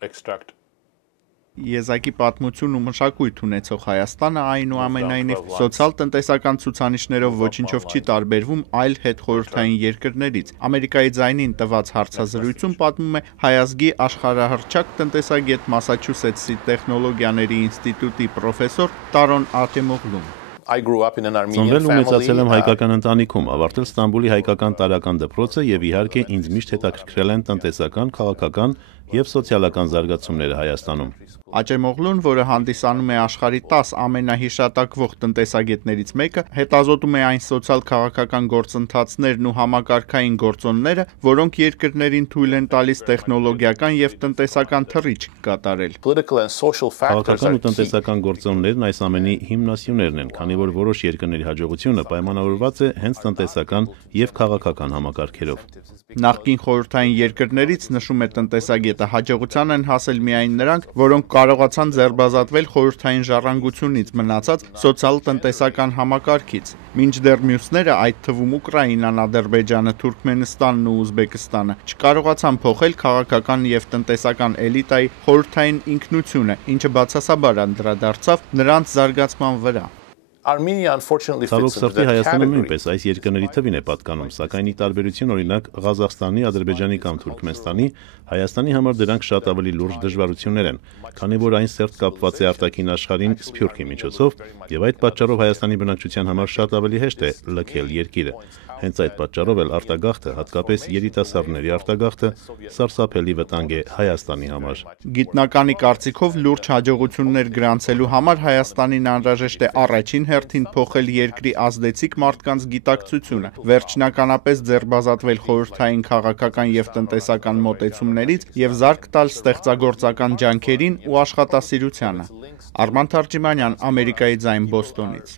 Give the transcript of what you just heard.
extract. Եզակի պատմություն ու մշակույթ ունեցող Հայաստանը այնուամենայնիվ սոցիալ-տնտեսական ցուցանիշներով ոչինչով չի տարբերվում այլ հետխորհրդային երկրներից։ Ամերիկայի ձայնին տված հարցազրույցում պատմում է հայ ազգի աշխարհահռչակ տնտեսագետ Մասաչուսեթսի տեխնոլոգիաների ինստիտուտի պրոֆեսոր Տարոն Աթեմօղլուն։ Ծնվել ու մեծացել եմ հայկական ընտանիքում, ավարտել Ստամբուլի հայկական տարրական դպրոցը եւ իհարկե ինձ միշտ հետաքրքրել են տնտեսական, քաղաքական եւ սոցիալական զարգացումները Հայաստանում։ Աթեմօղլուն, որը հանդիսանում է աշխարհի 10 ամենահիշատակվող տնտեսագետներից մեկը, հետազոտում է այն սոցիալ-քաղաքական գործընթացներն ու համակարգային գործոնները, որոնք երկրներին թույլ են տալիս տեխնոլոգիական եւ տնտեսական թռիչք կատարել։ Քաղաքական ու տնտեսական գործոններն այս ամենի հիմնասյուներն են, քանի որ որոշ երկրների հաջողությունը պայմանավորված է հենց տնտեսական եւ քաղաքական համակարգերով։ Նախկին խորհրդային երկրներից, նշում է տնտեսագետը, հաջողության են հասել միայն նրանք, որոնք կարողացան ձերբազատվել խորհրդային ժառանգությունից մնացած սոցիալ-տնտեսական համակարգից, մինչդեռ մյուսները, այդ թվում Ուկրաինան, Ադրբեջանը, Թուրքմենստանն ու Ուզբեկստանը, չկարողացան փոխել քաղաքական եւ տնտեսական էլիտայի խորհրդային ինքնությունը, ինչը բացասաբար անդրադարձավ նրանց զարգացման վրա։ Ցավոք սրտի Հայաստանը նույնպես այս երկրների թվին է պատկանում, սակայն ի տարբերություն օրինակ Ղազախստանի, Ադրբեջանի կամ Թուրքմենստանի, Հայաստանի համար դրանք շատ ավելի լուրջ դժվարություններ են, քանի որ այն սերտ կապված է արտաքին աշխարհին Սփյուռքի միջոցով, եւ այդ պատճառով Հայաստանի բնակչության համար շատ ավելի հեշտ է լքել երկիրը։ Հենց այդ պատճառով էլ արտագաղթը, հատկապես երիտասարդների արտագաղթը, սարսափելի վտանգ է Հայաստանի համար։ Գիտնականի կարծիքով լուրջ հաջողություններ գրանցելու համար Հայաստանին անհրաժեշտ է առաջին հերթին փոխել երկրի ազդեցիկ մարդկանց գիտակցությունը, վերջնականապես ձերբազատվել խորհրդային քաղաքական եւ տնտեսական մոտեցումներից եւ զարկ տալ ստեղծագործական ջանքերին ու աշխատասիրությանը։ Արման Թարջիմանյան, Ամերիկայի ձայն, Բոստոնից։